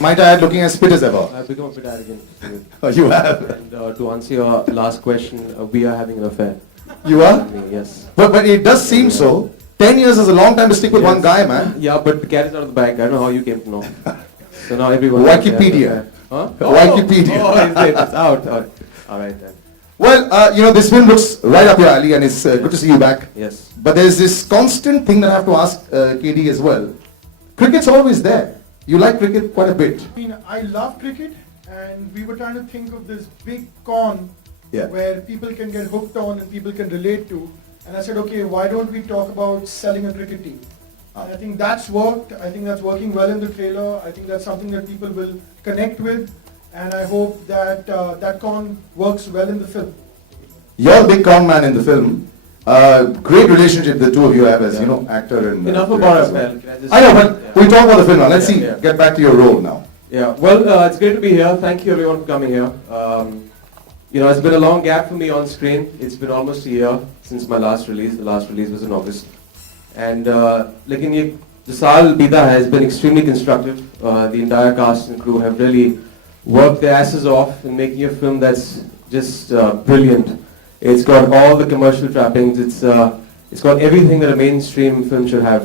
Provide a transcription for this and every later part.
might I add, looking as fit as ever. I've become a bit arrogant. Oh, you have. And to answer your last question, we are having an affair. You are? Yes. But it does seem so. 10 years is a long time to stick with one guy, man. Yeah, but the cat is out of the bag. I don't know how you came to know. So now everyone. Wikipedia. Huh? Wikipedia. It's out. All right then. Well, this film looks right up your alley, and it's good to see you back. Yes. But there's this constant thing that I have to ask KD as well. Cricket's always there. You like cricket quite a bit. I mean, I love cricket, and we were trying to think of this big con Yeah. where people can get hooked on and people can relate to. And I said, okay, why don't we talk about selling a cricket team? And I think that's worked. I think that's working well in the trailer. I think that's something that people will connect with. And I hope that that con works well in the film. You're a big con man in the film. Great relationship the two of you have as, actor and... Enough director about as our well. film. I know, but we'll talk about the film now. Let's Yeah. get back to your role now. Yeah. Well, it's great to be here. Thank you everyone for coming here. It's been a long gap for me on screen. It's been almost a year since my last release. The last release was in August. And लेकिन ये जो साल बीता has been extremely constructive. The entire cast and crew have really worked their asses off in making a film that's just brilliant. It's got all the commercial trappings. It's got everything that a mainstream film should have.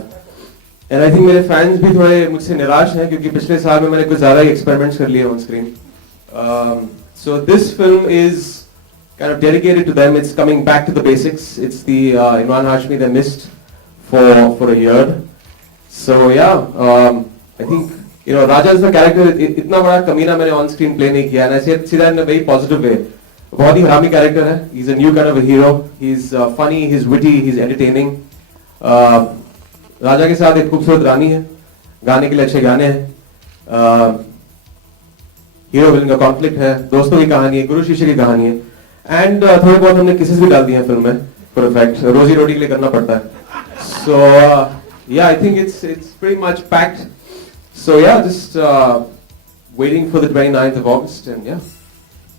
And I think मेरे fans भी थोड़े मुझसे निराश हैं क्योंकि पिछले साल में मैंने कुछ ज़्यादा ही experiments कर लिए on screen. So this film is kind of dedicated to them. It's coming back to the basics. It's the Imran Hashmi they missed for a year. So yeah, I think Raja is the character. इतना बड़ा कमीना मैंने on screen play नहीं किया. And I see that in a very positive way. बहुत ही हरामी character है. He's a new kind of a hero. He's funny. He's witty. He's entertaining. राजा के साथ एक खूबसूरत रानी है. गाने के लिए अच्छे गाने हैं. हीरो विलन का कॉन्फ्लिक्ट है, दोस्तों की कहानी है, गुरु शिष्य की कहानी है, एंड थोड़े बहुत हमने किसेस भी डाल दिए हैं फिल्म में फॉर इफेक्ट. रोजी रोटी के लिए करना पड़ता है. So yeah I think it's pretty much packed. So yeah just waiting for the 29th of August and yeah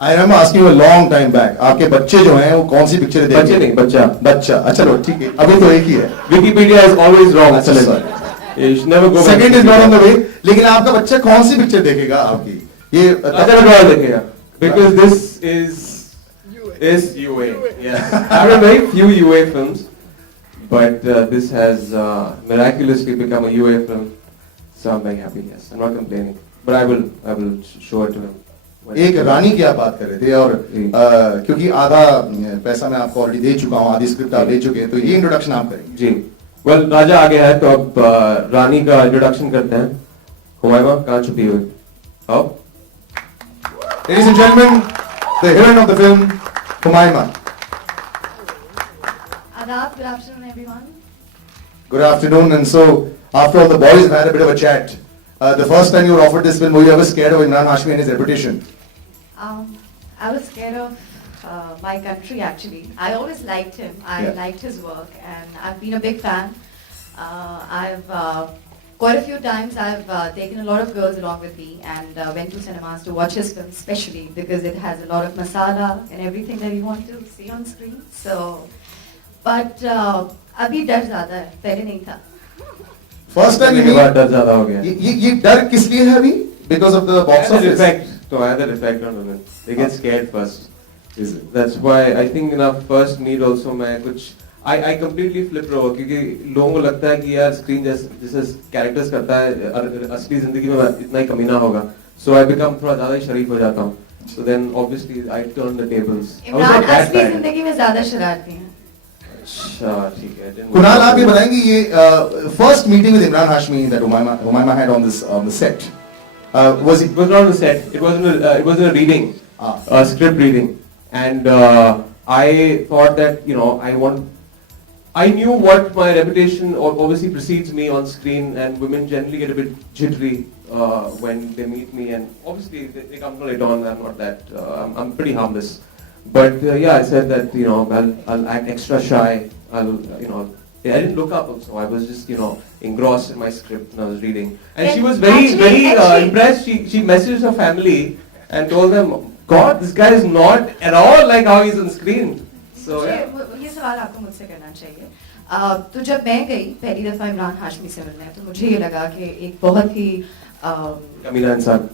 I remember asking you a long time back. आपके बच्चे जो हैं वो कौन सी पिक्चर देखेंगे? बच्चे नहीं, बच्चा. अच्छा लो ठीक है. अभी तो एक ही है. Wikipedia is always wrong. अच्छा sir. You should never go back. Second is not on the way. लेकिन आपका बच्चा कौन सी पिक्चर देखेगा आपकी? ये अच्छा देखेगा. Because this is UA. Yes. I've done very few UA films, but this has miraculously become a UA film. So I'm very happy. Yes, I'm not complaining, but I will show it to him. एक रानी की आप बात कर रहे थे और क्योंकि आधा पैसा मैं आपको ऑलरेडी दे चुका हूँ, आधी स्क्रिप्ट आप दे चुके हैं, तो ये इंट्रोडक्शन आप करेंगे. जी. Well, राजा आ गया है तो अब रानी का इंट्रोडक्शन करते हैं. हुमायमा कहाँ छुपी हुई? आओ. Ladies and gentlemen, the heroine of the film, Humayma. Adab, good afternoon everyone. Good afternoon. And so, after all, the boys have had a bit of a chat. The first time you were offered this film, were you ever scared of Imran Hashmi and his reputation? I was scared of my country actually. I always liked him. I liked his work and I've been a big fan. I've quite a few times I've taken a lot of girls along with me and went to cinemas to watch his film, especially because it has a lot of masala and everything that you want to see on screen. So, but अभी डर ज़्यादा है, पहले नहीं था. First time you बाद डर ज़्यादा हो गया. ये डर किस लिए है अभी? Because of the box office effect. So I had that effect on women. They get scared first. That's why I think in our first meet also मैं कुछ I completely flip over क्योंकि लोगों को लगता है कि यार स्क्रीन जैसे कैरेक्टर्स करता है असली जिंदगी में इतना ही कमीना होगा. So I become थोड़ा ज़्यादा ही शरीफ हो जाता हूँ. So then obviously I turn the tables. Imran असली जिंदगी में ज़्यादा शरारती हैं. अच्छा ठीक है. कुणाल आप ये बताएंगे ये first meeting with Imran Hashmi that Humayma had on the set. It was not on the set. It was a reading, a script reading, and I thought that I knew what my reputation obviously precedes me on screen, and women generally get a bit jittery when they meet me, and obviously they come to later on. I'm not that. I'm pretty harmless, but yeah, I said that I'll act extra shy. I didn't look up also. I was just engrossed in my script and I was reading, and she was very impressed. She messaged her family and told them, "God, this guy is not at all like how he's on screen." So yeah. ये सवाल आपको मुझसे करना चाहिए. तो जब मैं गई पहली दफ़ा इमरान हाशमी से मिलने तो मुझे ये लगा कि एक बहुत ही कमीना इंसान.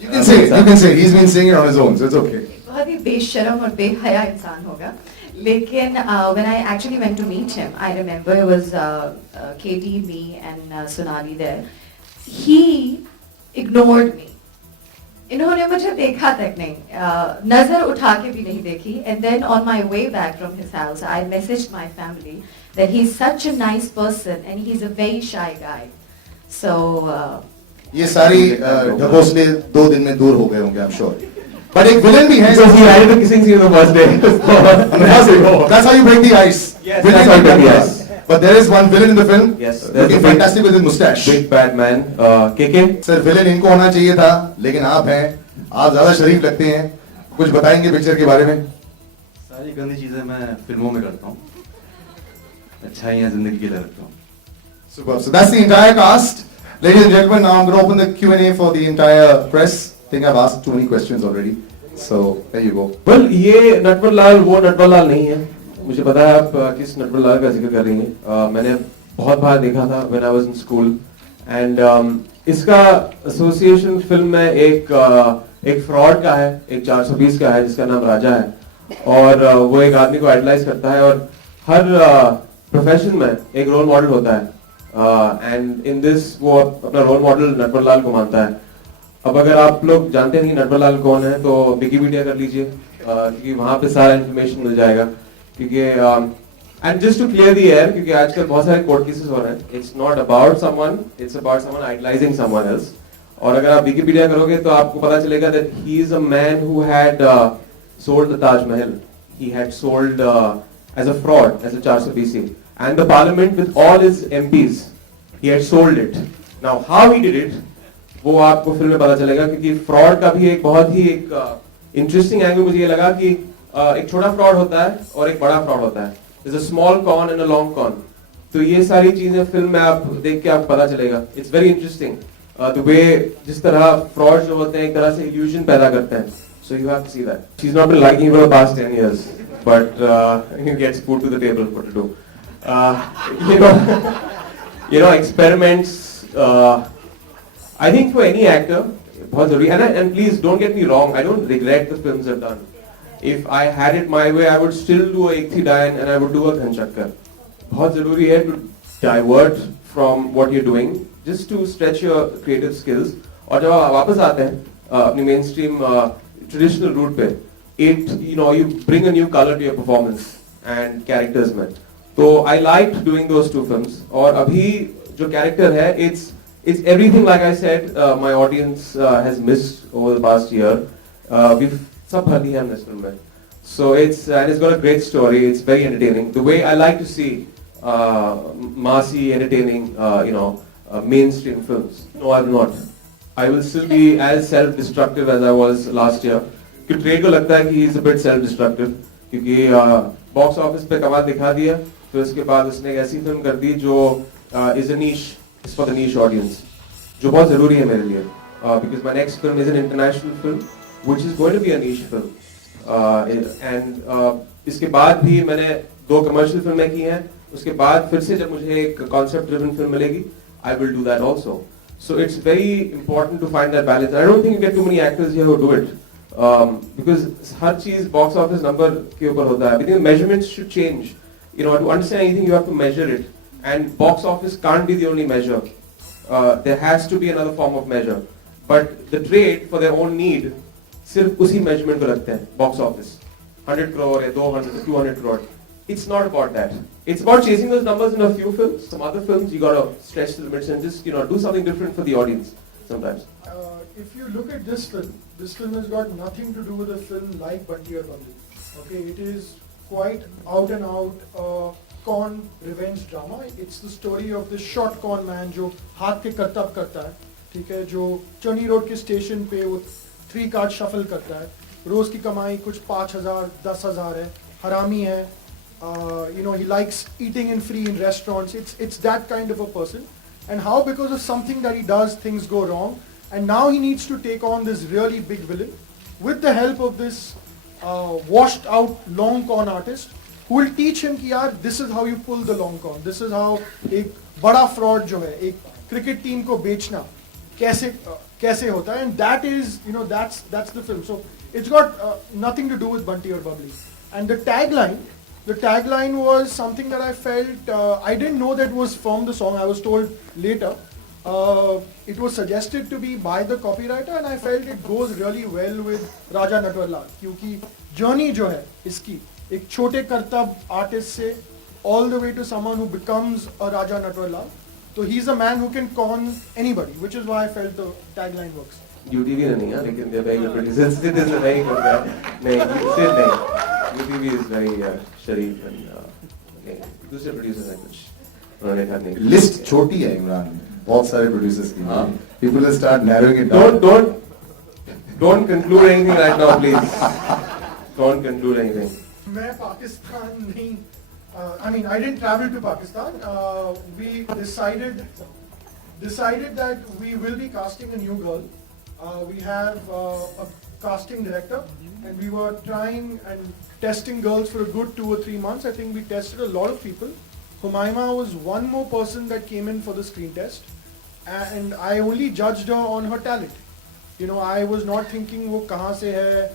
You can say it, you can say it. He's been saying it on his own, so it's okay. बहुत ही बेशरम और बेहया इंसान होगा. लेकिन when I actually went to meet him, I remember it was Katie, me, and Sonali there. He ignored me. इन्होंने मुझे देखा तक नहीं, नजर उठा के भी नहीं देखी. And then on my way back from his house, I messaged my family that he's such a nice person and he's a very shy guy. So ये सारी ढकोसले 2 दिन में दूर हो गए होंगे, I'm sure. But एक villain भी है. So he had the kissing scene on the first day. That's how you break the ice. Yes, Villain that's how you break the है. ice. But there is one villain in the film. Yes, looking fantastic with his mustache. Big bad man. KK. Sir villain इनको होना चाहिए था, लेकिन आप हैं, आप ज्यादा शरीफ लगते हैं. कुछ बताएंगे पिक्चर के बारे में? सारी गंदी चीजें मैं फिल्मों में करता हूँ, अच्छाइयाँ जिंदगी के लिए रखता हूँ. Superb. So that's the entire cast. Ladies and gentlemen, now I'm going to open the Q&A for the entire press. I think I've asked too many questions already. So there you go. Well, ये नटवर लाल वो नटवर लाल नहीं है. मुझे पता है आप किस नटवर लाल का जिक्र कर रही हैं. मैंने बहुत बार देखा था when I was in school. And इसका एसोसिएशन फिल्म में एक फ्रॉड का है, एक 420 का है जिसका नाम राजा है. और वो एक आदमी को आइडलाइज करता है और हर प्रोफेशन में एक रोल मॉडल होता है. एंड इन दिस वो अपना रोल मॉडल नटवर लाल को मानता है. अब अगर आप लोग जानते नहीं नटवर लाल कौन है तो विकिपीडिया कर लीजिए, क्योंकि वहां पे सारा इन्फॉर्मेशन मिल जाएगा. क्योंकि and just to clear the air, क्योंकि आजकल बहुत सारे कोर्ट केसेस हो रहे हैं. It's not about someone, it's about someone idolizing someone else. और अगर आप विकिपीडिया करोगे तो आपको पता चलेगा that he is a man who had sold the Taj Mahal. He had sold as a fraud, as a 420, and the parliament with all his MPs, he had sold it. Now how he did it, वो आपको film में पता चलेगा. क्योंकि fraud का भी एक बहुत ही एक इंटरेस्टिंग एंगल मुझे ये लगा कि एक छोटा फ्रॉड होता है और एक बड़ा फ्रॉड होता है. There's a small con and a long con. तो ये सारी चीजें फिल्म में आप देख के आपको पता चलेगा. It's very interesting the way जिस तरह फ्रॉड जो होते हैं एक तरह से illusion पैदा करते हैं. So you have to see that. She's not been liking for the past 10 years, but he gets food to the table. What to do? You know, experiments. I think for any actor, बहुत जरूरी. And please don't get me wrong. I don't regret the films I've done. If I had it my way, I would still do a Ek Thi Dayan and I would do a Ghan Chakkar. बहुत जरूरी है to divert from what you're doing, just to stretch your creative skills. और जब आप वापस आते हैं अपनी mainstream traditional route पे, you bring a new color to your performance and characters में. So I liked doing those 2 films. और अभी जो character है, it's everything like I said. My audience has missed over the past year. We've सब भर लिया हमने इस फिल्म में. So it's got a great story. It's very entertaining. The way I like to see massy, entertaining, mainstream films. No, I will not. I will still be as self-destructive as I was last year. क्योंकि trade को लगता है कि he is a bit self-destructive. क्योंकि box office पे कमाल दिखा दिया, फिर उसके बाद उसने एक ऐसी फिल्म कर दी जो is a niche, is for the niche audience, जो बहुत जरूरी है मेरे लिए. Because my next film is an international film, which is going to be a niche film. And इसके बाद भी मैंने 2 कमर्शियल फिल्में की हैं. उसके बाद फिर से जब मुझे एक कॉन्सेप्ट ड्रिवन फिल्म मिलेगी, I will do that also. So it's very important to find that balance. I don't think you get too many actors here who do it. Because हर चीज बॉक्स ऑफिस नंबर के ऊपर होता है. I think measurements should change. To understand anything you have to measure it, and box office can't be the only measure. There has to be another form of measure. But the trade for their own need सिर्फ उसी measurement को रखते हैं. Box office 100 crore या 200 200 crore. It's not about that. It's about chasing those numbers in a few films. Some other films you gotta stretch the limits and just do something different for the audience sometimes. If you look at this film has got nothing to do with a film like Bunty or Bandi. Okay, it is quite out and out con revenge drama. It's the story of this short con man जो हाथ के करतब करता है, ठीक है, जो चनी road के स्टेशन पे वो 3 कार्ड शफल करता है. रोज की कमाई कुछ 5,000 10,000 है, हरामी है. He likes eating in free in restaurants. It's that kind of a person. And how because of something that he does, things go wrong. And now he needs to take on this really big villain with the help of this washed out long con artist who will teach him कि यार this is how you pull the long con. This is how एक बड़ा fraud जो है, एक cricket team को बेचना कैसे होता है, and that is, you know, that's the film. So it's got nothing to do with Bunty or Bubbly. And the tagline was something that I felt, I didn't know that was from the song. I was told later. It was suggested to be by the copywriter, and I felt it goes really well with Raja Natwarlal, क्योंकि journey जो है इसकी एक छोटे करतब artist से all the way to someone who becomes a Raja Natwarlal. So he's a man who can con anybody, which is why I felt the tagline works. UTV नहीं है, लेकिन they're very good producers. Sid is a very good guy. नहीं, Sid नहीं. UTV is very Sharif and okay. दूसरे producers हैं कुछ. उन्होंने कहा नहीं. लिस्ट छोटी है इमरान, बहुत सारे प्रोड्यूसर्स की. People will start narrowing it down. Don't conclude anything right now, please. Don't conclude anything. मैं पाकिस्तान नहीं, I mean, I didn't travel to Pakistan. We decided that we will be casting a new girl. We have a casting director, and we were trying and testing girls for a good 2 or 3 months. I think we tested a lot of people. Humaima was one more person that came in for the screen test, and I only judged her on her talent. You know, I was not thinking वो कहाँ से है,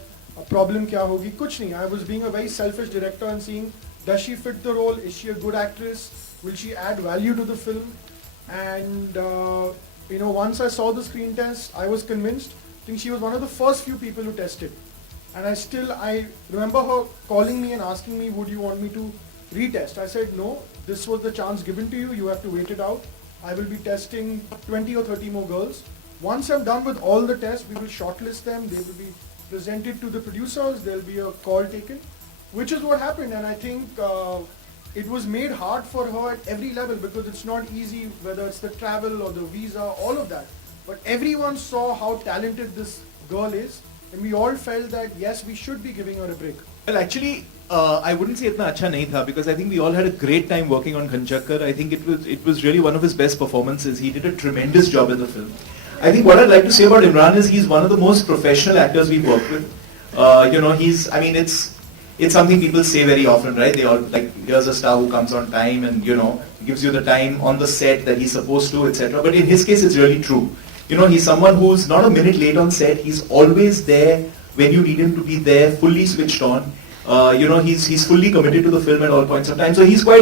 problem क्या होगी, कुछ नहीं. I was being a very selfish director and seeing, does she fit the role? Is she a good actress? Will she add value to the film? And you know, once I saw the screen test, I was convinced. I think she was one of the first few people who tested. And I remember her calling me and asking me, would you want me to retest? I said, no, this was the chance given to you. You have to wait it out. I will be testing 20 or 30 more girls. Once I'm done with all the tests, we will shortlist them. They will be presented to the producers. There will be a call taken, which is what happened. And I think it was made hard for her at every level, because it's not easy, whether it's the travel or the visa, all of that. But everyone saw how talented this girl is, and we all felt that yes, we should be giving her a break. Well, actually, I wouldn't say itna acha nahi tha, because I think we all had a great time working on Khanchakkar. I think it was really one of his best performances. He did a tremendous job in the film. I think what I'd like to say about Imran is he's one of the most professional actors we've worked with. You know, it's something people say very often, right? They all like, here's a star who comes on time and, you know, gives you the time on the set that he's supposed to, etc. But in his case, it's really true. You know, he's someone who's not a minute late on set. He's always there when you need him to be there, fully switched on. You know, he's fully committed to the film at all points of time. So he's quite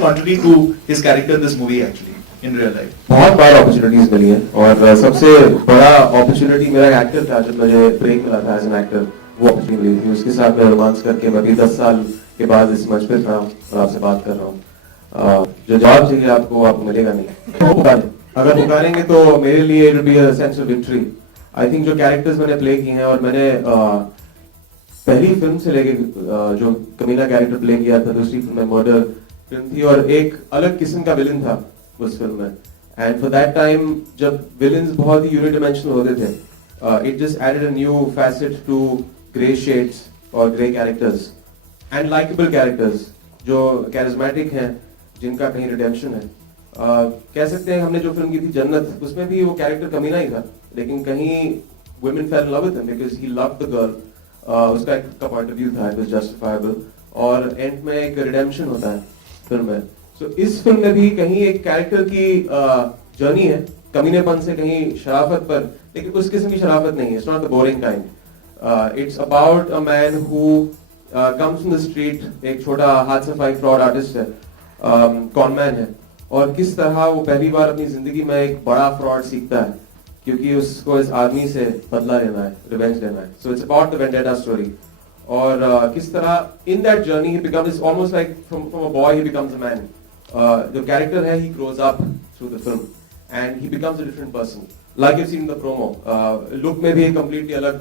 contrary to his character in this movie, actually, in real life. बहुत बार opportunities मिली हैं, और सबसे बड़ा opportunity मेरा actor था जब मुझे break मिला था as an actor. वो opportunity मिली थी, उसके साथ मैं रोमांस करके मैं भी 10 साल के बाद इस मंच पे था और आपसे बात कर रहा हूँ. जो जवाब चाहिए आपको मिलेगा नहीं. अगर पुकारेंगे तो मेरे लिए it will be a sense of victory. I think जो characters मैंने play किए हैं, और मैंने पहली फिल्म से लेके जो कमीना कैरेक्टर प्ले किया था, दूसरी फिल्म में मर्डर फिल्म थी, और एक अलग किस्म का विलन था उस फिल्म में. एंड फॉर दैट टाइम जब विलन्स बहुत ही यूनिडायमेंशनल होते थे, it just added a new facet to grey shades और grey characters and likeable characters जो कैरिज्मेटिक हैं, जिनका कहीं रिडेम्पशन है. कह सकते हैं हमने जो फिल्म की थी जन्नत, उसमें भी वो कैरेक्टर कमीना ही था, लेकिन कहीं women fell in love with him because he loved the girl. उसका एक का पॉइंट ऑफ व्यू था, इट वाज जस्टिफाइबल, और एंड में एक रिडेम्पशन होता है फिल्म में. सो इस फिल्म में भी कहीं एक कैरेक्टर की जर्नी है, कमीनेपन से कहीं शराफत पर, लेकिन उस किस्म की शराफत नहीं है. It's not the boring kind. It's about a man who comes from the street, एक छोटा हाथ सफाई फ्रॉड आर्टिस्ट है, कॉनमैन है, और किस तरह वो पहली बार अपनी जिंदगी में एक बड़ा फ्रॉड सीखता है, क्योंकि उसको इस आदमी से बदला लेना है, रिवेंज लेना है. So it's about the vendetta story, और किस तरह in that journey he becomes almost like from a boy he becomes a man. जो कैरेक्टर है, he grows up through the film and he becomes a different person, like you seen the promo. Look में भी completely अलग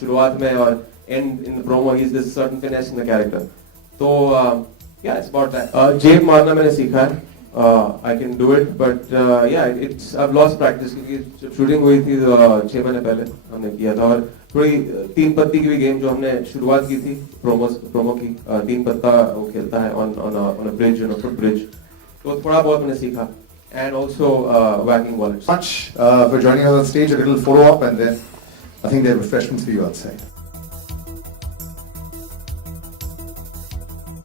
शुरुआत में, और end in the promo he is this certain finesse in the character. तो yeah it's about that. जेब मारना मैंने सीखा है. I can do it, but yeah, I've lost practice, क्योंकि जब शूटिंग हुई थी 6 महीने पहले हमने किया था, और थोड़ी 3 पत्ती की भी गेम जो हमने शुरुआत की थी प्रोमो की, 3 पत्ता वो खेलता है on a bridge, on a foot bridge, तो थोड़ा बहुत मैंने सीखा. And also whacking wallets. Much for joining us on stage. A little follow up, and then I think there are refreshments for you outside.